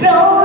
No.